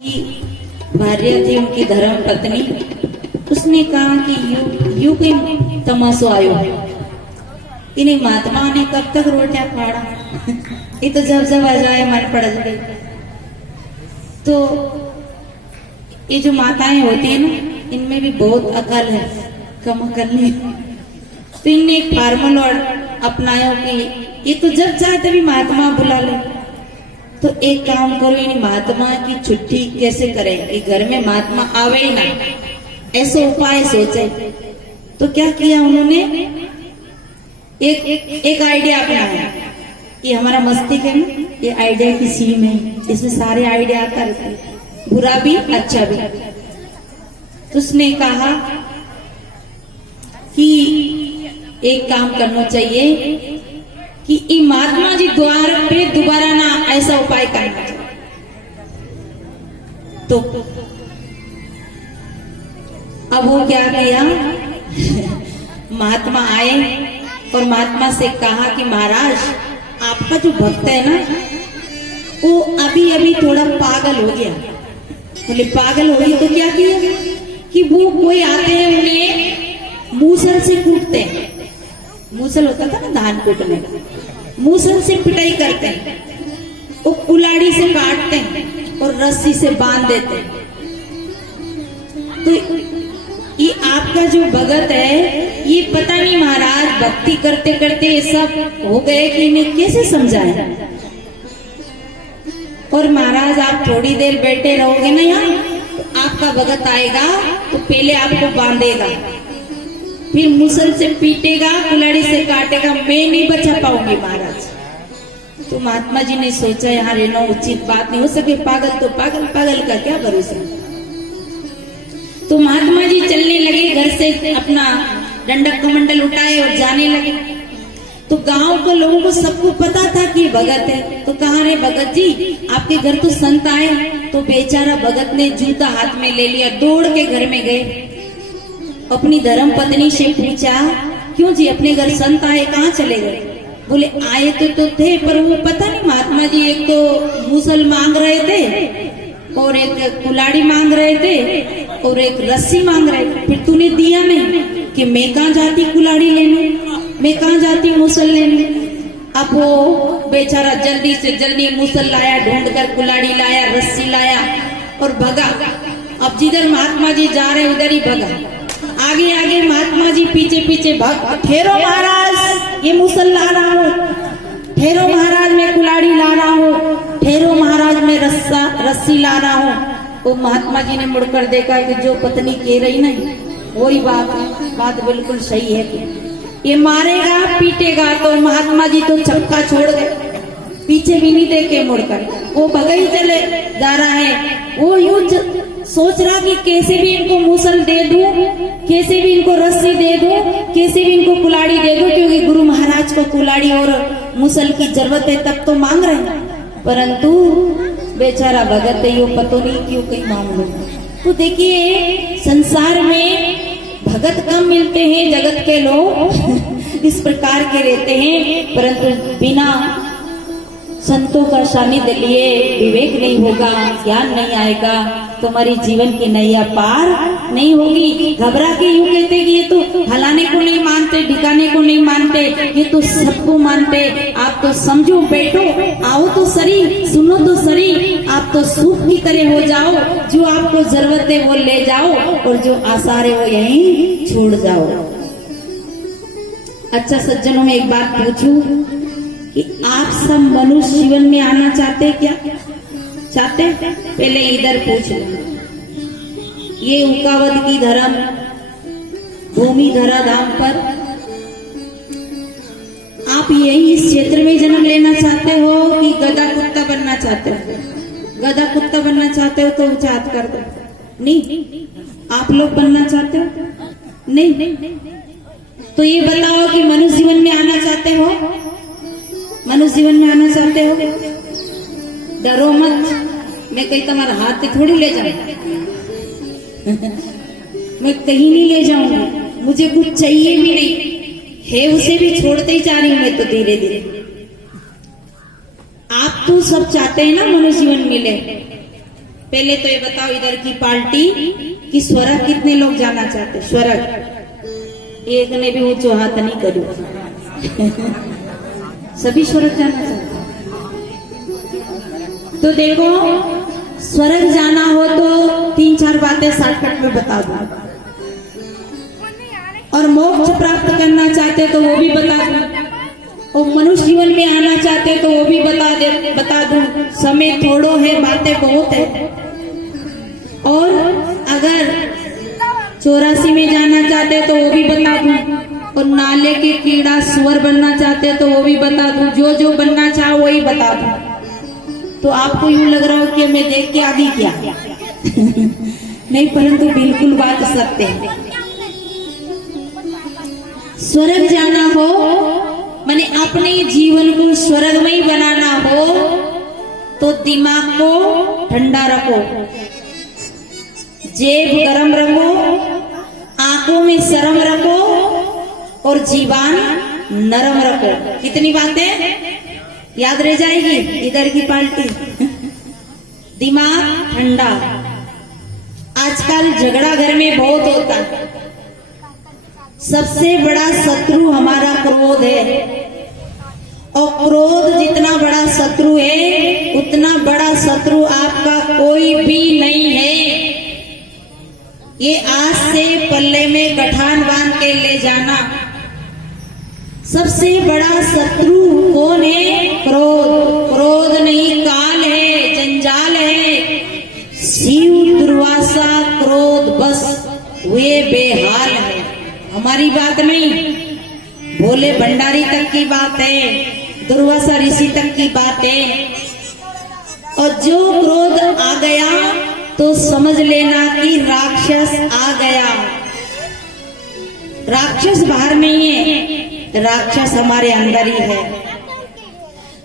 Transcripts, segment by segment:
की भार्य थी उनकी धर्म पत्नी। उसने कहा कि यू कोई तमाशो आयो इन्हें महात्मा ने कब तक रोटियां फाड़ा ये तो जब जब आ जाए मन पड़ गई। तो ये जो माताएं होती है ना इनमें भी बहुत अकल है, कम अकल नहीं। तो इनने एक फार्मूला अपनाया कि ये तो जब चाहे तभी महात्मा बुला ले। तो एक काम करो, इन महात्मा की छुट्टी कैसे करें कि घर में महात्मा आवे ही ना, ऐसा उपाय सोचे। तो क्या किया उन्होंने, एक आइडिया अपनाया कि हमारा मस्तिष्क है ना, ये आइडिया की सीम है, इसमें सारे आइडिया आता रहते हैं, बुरा भी अच्छा भी। तो उसने कहा कि एक काम करना चाहिए कि ये महात्मा जी द्वार पे दोबारा ना ऐसा उपाय करना चाहिए। तो अब वो क्या किया महात्मा आए और महात्मा से कहा कि महाराज आपका जो भक्त है ना वो अभी अभी थोड़ा पागल हो गया। बोले पागल हो गई तो क्या किया कि वो कोई आते हैं उन्हें मूसल से कूटते हैं। मूसल होता था ना धान कूटने, मूसल से पिटाई करते हैं, वो कुल्हाड़ी से काटते हैं और रस्सी से बांध देते हैं। तो ये आपका जो भगत है ये पता नहीं महाराज भक्ति करते करते ये सब हो गए कि इन्हें कैसे समझाए। और महाराज आप थोड़ी देर बैठे रहोगे ना यहाँ तो आपका भगत आएगा तो पहले आपको बांधेगा, फिर मुसल से पीटेगा, कुल्हाड़ी से काटेगा, मैं नहीं बचा पाऊंगी महाराज। तो महात्मा जी ने सोचा यहाँ रहना उचित बात नहीं हो सके, पागल तो पागल, पागल का क्या भरोसा। तो महात्मा जी चलने लगे, घर से अपना दंडक कमंडल उठाए और जाने लगे। तो गांव के लोगों को सबको पता था कि भगत है। तो कहा रे भगत जी आपके घर तो संत आए। तो बेचारा भगत ने जूता हाथ में ले लिया, दौड़ के घर में गए, अपनी धर्म पत्नी से पूछा क्यों जी अपने घर संत आए, कहाँ चले गए। बोले आए तो थे पर वो पता नहीं महात्मा जी एक तो मूसल मांग रहे थे और एक कुल्हाड़ी मांग रहे थे और एक रस्सी मांग रहे थे, फिर तूने दिया नहीं कि मैं कहाँ जाती कुल्हाड़ी लेने, मैं कहाँ जाती मूसल लेने। अब वो बेचारा जल्दी से जल्दी मूसल लाया, ढूंढकर कुल्हाड़ी लाया, रस्सी लाया और भगा। अब जिधर महात्मा जी जा रहे उधर ही भगा, आगे आगे महात्मा जी पीछे पीछे भाग। ठहरो महाराज ये मूसल ला रहा हूँ, ठहरो महाराज मैं कुल्हाड़ी ला रहा हूँ, ठहरो महाराज मैं रस्सी ला रहा हूँ। वो महात्मा जी ने मुड़कर देखा कि जो पत्नी कह रही ना वही बात बिल्कुल सही है कि ये मारेगा पीटेगा। तो महात्मा जी तो चक्का छोड़ गए, पीछे भी नहीं देखे मुड़कर, वो भगई चले जा रहा है। वो यूं सोच रहा कि कैसे भी इनको मूसल दे दूं, कैसे भी इनको रस्सी दे दूं, कैसे भी इनको कुल्हाड़ी दे दूं, क्योंकि गुरु महाराज को कुल्हाड़ी और मूसल की जरूरत है तब तो मांग रहे हैं। परंतु बेचारा भगत है यो पतो नहीं क्यों कहीं मांग लो। तो देखिए संसार में भगत कम मिलते हैं, जगत के लोग इस प्रकार के रहते हैं, परंतु बिना संतों का सानिध्य लिए विवेक नहीं होगा, ज्ञान नहीं आएगा, तुम्हारी जीवन की नैया पार नहीं होगी। घबरा के यूं कहते कि ये तो हलाने को नहीं मानते, ढिकाने को नहीं मानते, ये तो सबको मानते। आप तो समझो बैठो, आओ तो सरी, सुनो तो सरी, आप तो सूप की तरह हो जाओ, जो आपको जरूरत है वो ले जाओ और जो आसार है वो यहीं छोड़ जाओ। अच्छा सज्जनों में एक बात पूछूं कि आप सब मनुष्य जीवन में आना चाहते क्या? चाहते? पहले इधर पूछ लो। ये उकावद की धर्म भूमि धरा धाम पर आप यही इस क्षेत्र में जन्म लेना चाहते हो कि गधा कुत्ता बनना चाहते हो? गधा कुत्ता बनना चाहते हो तो ऊंचा हाथ कर दो। नहीं, आप लोग बनना चाहते हो? नहीं। तो ये बताओ कि मनुष्य जीवन में आना चाहते हो? मनुष्य जीवन में आना चाहते हो? डरो मत, मैं कहीं तुम्हारा हाथ थोड़ी ले जाऊं मैं कहीं नहीं ले जाऊंगी, मुझे कुछ चाहिए भी नहीं है, उसे भी छोड़ते ही जा रही हूं मैं तो धीरे धीरे। आप तो सब चाहते हैं ना मनुष्य जीवन मिले, पहले तो ये बताओ इधर की पार्टी कि स्वर्ग कितने लोग जाना चाहते? स्वर्ग एक ने भी ऊंचो हाथ नहीं करो। सभी स्वर्ग जाना चाहते। तो देखो, स्वर्ग जाना हो तो 3-4 बातें शॉर्टकट में बता दूं, और मोक्ष प्राप्त करना चाहते तो वो भी बता दूं, और मनुष्य जीवन में आना चाहते तो वो भी बता दूं। समय थोड़ो है, बातें बहुत है। और अगर 84 में जाना चाहते तो वो भी बता दूं, और नाले के कीड़ा सुअर बनना चाहते तो वो भी बता दूं। जो जो बनना चाहो वही बता दूं। तो आपको यूं लग रहा हो कि मैं देख के आ गई क्या? नहीं, परंतु बिल्कुल बात सत्य है। स्वर्ग जाना हो माने अपने जीवन को स्वर्गमय बनाना हो तो दिमाग को ठंडा रखो, जेब गरम रखो, आंखों में शर्म रखो और जीवान नरम रखो। कितनी बातें याद रह जाएगी इधर की पार्टी। दिमाग ठंडा। आजकल झगड़ा घर में बहुत होता है। सबसे बड़ा शत्रु हमारा क्रोध है, और क्रोध जितना बड़ा शत्रु है उतना बड़ा शत्रु आपका कोई भी नहीं है। ये आज से पल्ले में गठान बांध के ले जाना। सबसे बड़ा शत्रु कौन है? क्रोध। क्रोध नहीं, काल है, जंजाल है। शिव दुर्वासा क्रोध बस वे बेहाल है। हमारी बात नहीं, भोले भंडारी तक की बात है, दुर्वासा ऋषि तक की बात है। और जो क्रोध आ गया तो समझ लेना कि राक्षस आ गया। राक्षस बाहर नहीं है, राक्षस हमारे अंदर ही है।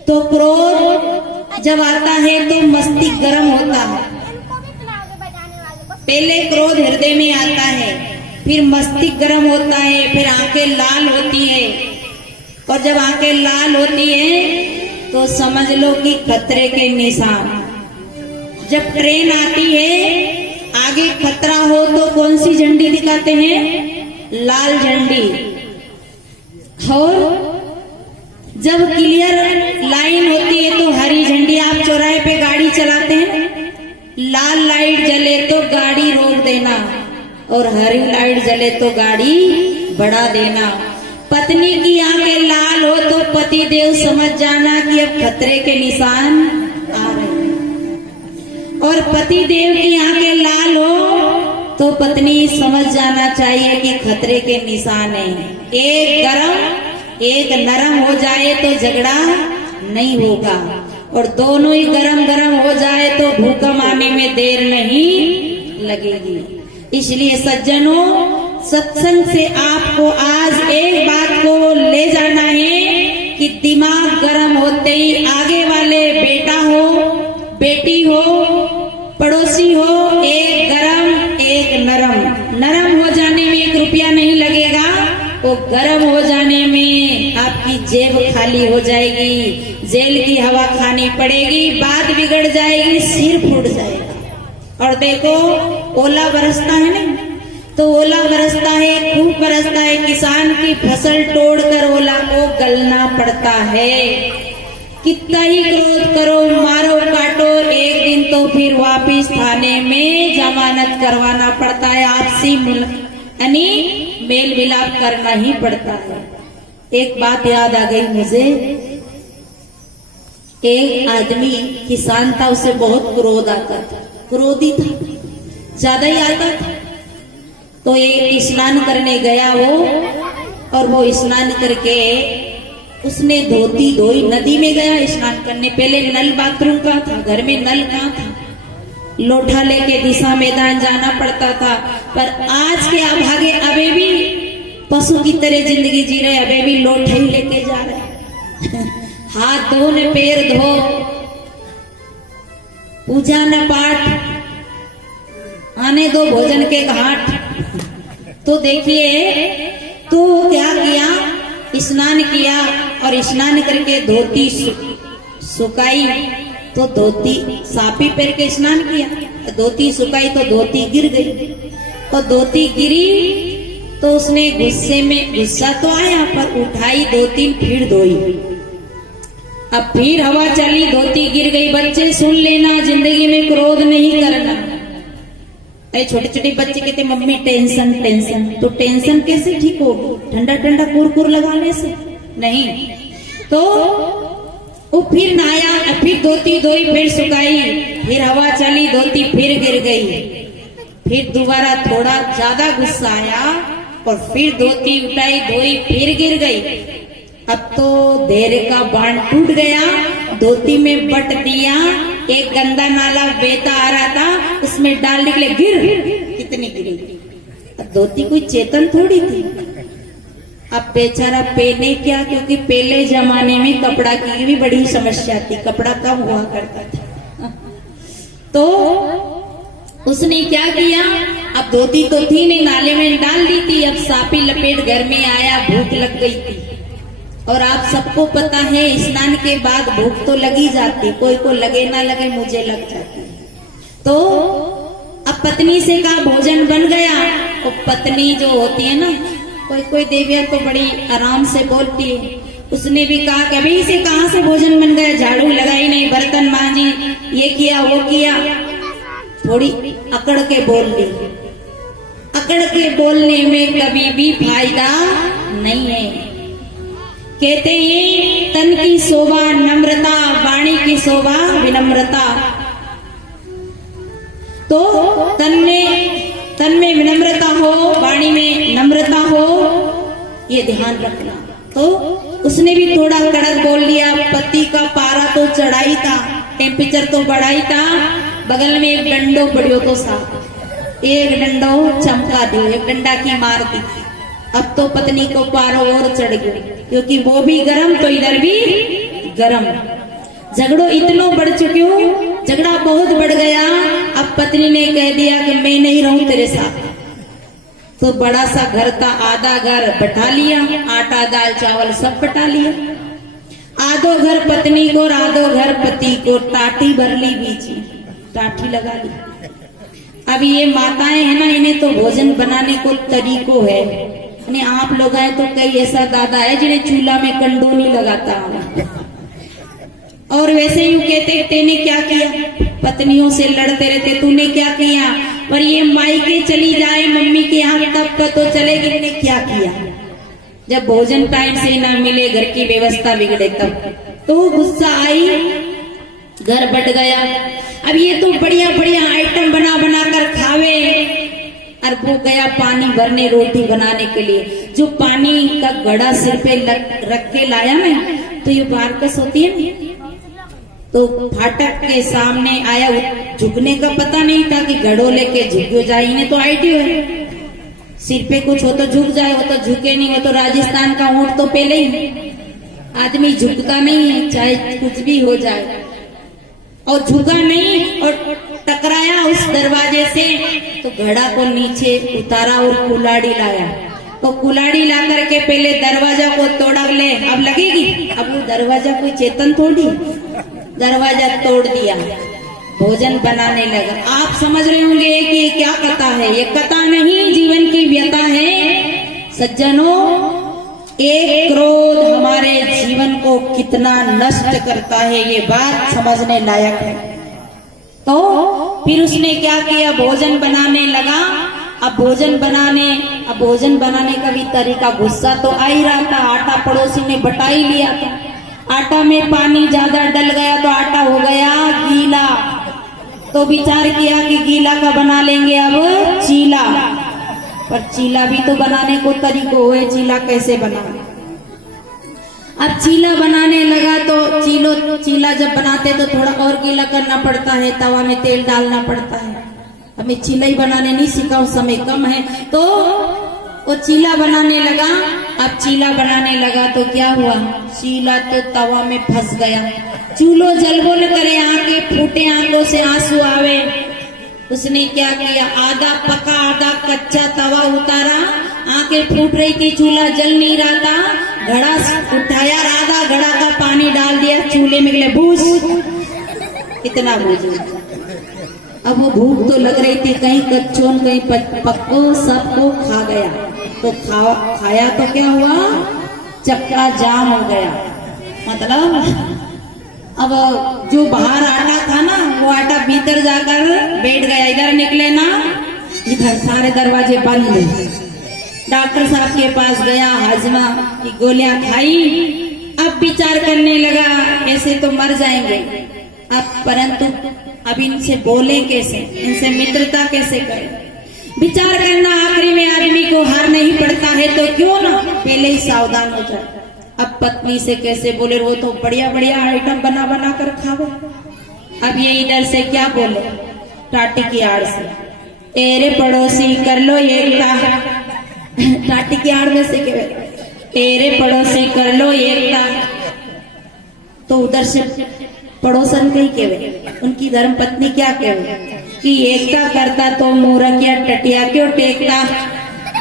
तो क्रोध जब आता है तो मस्तिष्क गर्म होता है। पहले क्रोध हृदय में आता है, फिर मस्तिष्क गर्म होता है, फिर आंखें लाल होती है। और जब आंखें लाल होती है तो समझ लो कि खतरे के निशान। जब ट्रेन आती है, आगे खतरा हो तो कौन सी झंडी दिखाते हैं? लाल झंडी। और जब क्लियर लाइन होती है तो हरी झंडी। आप चौराहे पे गाड़ी चलाते हैं, लाल लाइट जले तो गाड़ी रोक देना, और हरी लाइट जले तो गाड़ी बढ़ा देना। पत्नी की आंखें लाल हो तो पति देव समझ जाना कि अब खतरे के निशान आ रहे हैं, और पति देव की आंखें लाल हो तो पत्नी समझ जाना चाहिए कि खतरे के निशान है। एक गरम एक नरम हो जाए तो झगड़ा नहीं होगा, और दोनों ही गरम गरम हो जाए तो भूकंप आने में देर नहीं लगेगी। इसलिए सज्जनों, सत्संग से आपको आज एक बात को ले जाना है कि दिमाग गरम होते ही आगे वाले बेटा हो, बेटी हो, पड़ोसी हो, एक गरम एक नरम। नरम हो जाने में 1 रुपया नहीं लगेगा, वो गरम हो जाने में आपकी जेब खाली हो जाएगी, जेल की हवा खानी पड़ेगी, बात बिगड़ जाएगी, सिर फूट जाएगा। और देखो, ओला बरसता है ना, तो ओला बरसता है, खूब बरसता है, किसान की फसल तोड़कर ओला को गलना पड़ता है। कितना ही क्रोध करो, मारो काटो, एक दिन तो फिर वापिस थाने में जमानत करवाना पड़ता है। आपसी यानी मेल मिलाप करना ही पड़ता है। एक बात याद आ गई मुझे, एक आदमी किसान था, उसे बहुत क्रोध आता था, क्रोधी था, ज्यादा ही आता था। तो एक स्नान करने गया वो, और वो स्नान करके उसने धोती धोई, नदी में गया स्नान करने। पहले नल बाथरूम का था, घर में नल कहाँ था, लोटा लेके दिशा मैदान जाना पड़ता था। पर आज के अभागे अबे भी पशु की तरह जिंदगी जी रहे, अबे भी लोटा ही लेके जा रहे। हाथ धो न पैर धो, पूजा न पाठ, आने दो भोजन के घाट। तो देखिए, तो क्या किया, स्नान किया, और स्नान करके धोती सुखाई, तो धोती साफी पहन के स्नान किया। धोती सुखाई तो धोती गिर गई। तो धोती गिरी तो उसने गुस्सा तो आया, पर उठाई धोती फिर धोई। अब फिर हवा चली, धोती गिर गई। बच्चे सुन लेना, जिंदगी में क्रोध नहीं करना। छोटे छोटे बच्चे कहते मम्मी टेंशन टेंशन, तो टेंशन कैसे ठीक होगी? ठंडा ठंडा कुरकुर लगाने से नहीं। तो वो फिर नहाया, फिर धोती धोई, फिर सुखाई, फिर हवा चली, धोती फिर गिर गई। फिर दोबारा थोड़ा ज्यादा गुस्सा आया और फिर धोती उठाई धोई, फिर गिर गई। अब तो धैर्य का बांध टूट गया, धोती में बट दिया। एक गंदा नाला बहता आ रहा था, उसमें डाल निकले, गिर। कितनी गिरी? अब धोती कोई चेतन थोड़ी थी। अब बेचारा पहने क्या, क्योंकि पहले जमाने में कपड़ा की भी बड़ी समस्या थी, कपड़ा कम हुआ करता था। तो उसने क्या किया, अब धोती तो थी नहीं, नाले में डाल दी थी। अब सापी लपेट घर में आया, भूख लग गई थी। और आप सबको पता है स्नान के बाद भूख तो लगी जाती, कोई को लगे ना लगे, मुझे लग जाती। तो अब पत्नी से कहा भोजन बन गया। और पत्नी जो होती है ना, कोई देविया तो बड़ी आराम से बोलती है। उसने भी कहा कभी से कहां से भोजन बन गया, झाड़ू लगाई नहीं, बर्तन मांजी, ये किया वो किया। थोड़ी अकड़ के बोल ली। अकड़ के बोलने में कभी भी फायदा नहीं है। कहते हैं तन की शोभा नम्रता, वाणी की शोभा विनम्रता। तो तन में विनम्रता हो, वाणी में नम्रता हो, ये ध्यान रखना। तो उसने भी थोड़ा कड़क बोल लिया। पति का पारा तो चढ़ाई था, टेम्परेचर तो बढ़ाई था। बगल में एक डंडो बढ़ियो तो साथ, एक डंडो चमका दियो, एक डंडा की मार दी। अब तो पत्नी को पारो और चढ़ गया, क्योंकि वो भी गरम तो इधर भी गरम। झगड़ो इतना बढ़ चुके हो, झगड़ा बहुत बढ़ गया। अब पत्नी ने कह दिया कि मैं नहीं रहूं तेरे साथ। तो बड़ा सा घर था, आधा घर बैठा लिया, आटा दाल चावल सब बटा लिया। आधो घर पत्नी को और आधो घर पति को, टाटी भर ली, बीच में टाटी लगा ली। अब ये माताएं है ना, इन्हें तो भोजन बनाने को तरीको है। आप लोग आए तो कई ऐसा दादा है जिन्हें चूल्हा में कंडो नहीं लगाता। और वैसे यूं कहते तेने क्या किया, पत्नियों से लड़ते रहते, तूने क्या किया। पर ये मायके चली जाए मम्मी के यहाँ तब तो चलेगी, इन्होंने क्या किया। जब भोजन टाइम से ना मिले, घर की व्यवस्था बिगड़े, तब तो गुस्सा आई, घर बट गया। अब ये तो बढ़िया बढ़िया आइटम बना बना कर खावे, और वो गया पानी भरने, रोटी बनाने के लिए। जो पानी का घड़ा सिर पे रख के लाया ना, तो ये बारकस होती है ना, तो फाटक के सामने आया। झुकने का पता नहीं था कि घड़ो लेके झुक जाए, इन्हें तो आइडिया है सिर पे कुछ हो तो झुक जाए, वो तो झुके नहीं। वो तो राजस्थान का ऊंट तो पहले ही, आदमी झुकता नहीं है चाहे कुछ भी हो जाए। और झुका नहीं और टकराया उस दरवाजे से, तो घड़ा को नीचे उतारा और कुल्हाड़ी लाया। तो कुल्हाड़ी ला करके पहले दरवाजा को तोड़ा, ले अब लगेगी। अब वो दरवाजा कोई चेतन थोड़ी, दरवाजा तोड़ दिया, भोजन बनाने लगा। आप समझ रहे होंगे कि ये क्या कथा है। ये कथा नहीं, जीवन की व्यथा है। सज्जनों, एक क्रोध हमारे जीवन को कितना नष्ट करता है, ये बात समझने लायक है। तो फिर उसने क्या किया, भोजन बनाने लगा। अब भोजन बनाने का भी तरीका, गुस्सा तो आ ही रहा था। आटा पड़ोसी ने बटा ही लिया था, आटा में पानी ज्यादा डल गया तो आटा हो गया गीला। तो विचार किया कि गीला का बना लेंगे अब चीला, पर चीला भी तो बनाने को तरीको है, चीला कैसे बना। अब चीला बनाने लगा तो चीला जब बनाते तो थोड़ा और गीला करना पड़ता है, तवा में तेल डालना पड़ता है। हमें चीला ही बनाने नहीं सीखा, समय कम है। तो वो चीला बनाने लगा। अब चीला बनाने लगा तो क्या हुआ, चीला तो तवा में फंस गया। चूल्हो जलबोल करे, आंखें फूटे, आंखों से आंसू आवे। उसने क्या किया, आधा पका आधा कच्चा तवा उतारा, आंखें फूट रही थी, चूल्हा जल नहीं रहा था। घड़ा उठाया, आधा घड़ा का पानी डाल दिया चूल्हे में, बूझ। कितना बूझ, अब वो भूख तो लग रही थी, कहीं कच्चों कहीं पक्को, सबको खा गया। तो खाया तो क्या हुआ, चक्का जाम हो गया। मतलब अब जो बाहर आटा था ना, वो आटा भीतर जाकर बैठ गया, इधर निकले ना, इधर सारे दरवाजे बंद। डॉक्टर साहब के पास गया, हाजमा की गोलियां खाई। अब विचार करने लगा ऐसे तो मर जाएंगे अब, परंतु अब इनसे बोले कैसे, इनसे मित्रता कैसे करें। विचार करना, आखिरी में आदमी को हार नहीं पड़ता है तो क्यों ना पहले ही सावधान हो जाए। अब पत्नी से कैसे बोले, वो तो बढ़िया बढ़िया आइटम बना बना कर खावे। अब ये इधर से क्या बोले, टाटी की आड़ से, तेरे पड़ोसी कर लो एकता। टाटी की आड़ में से कहे, तेरे पड़ोसी कर लो एकता। तो उधर से पड़ोसन कही कहे, उनकी धर्म पत्नी क्या कहे कि एकता करता तो मूर्ख या टटिया क्यों टेकता।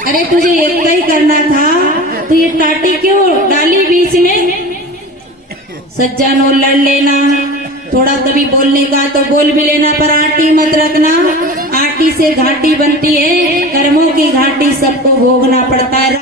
अरे तुझे एकता ही करना था तो ये टाटी क्यों डाली बीच में। सज्जनों लड़ लेना, थोड़ा कभी बोलने का तो बोल भी लेना, पर आटी मत रखना। आटी से घाटी बनती है, कर्मों की घाटी सबको भोगना पड़ता है।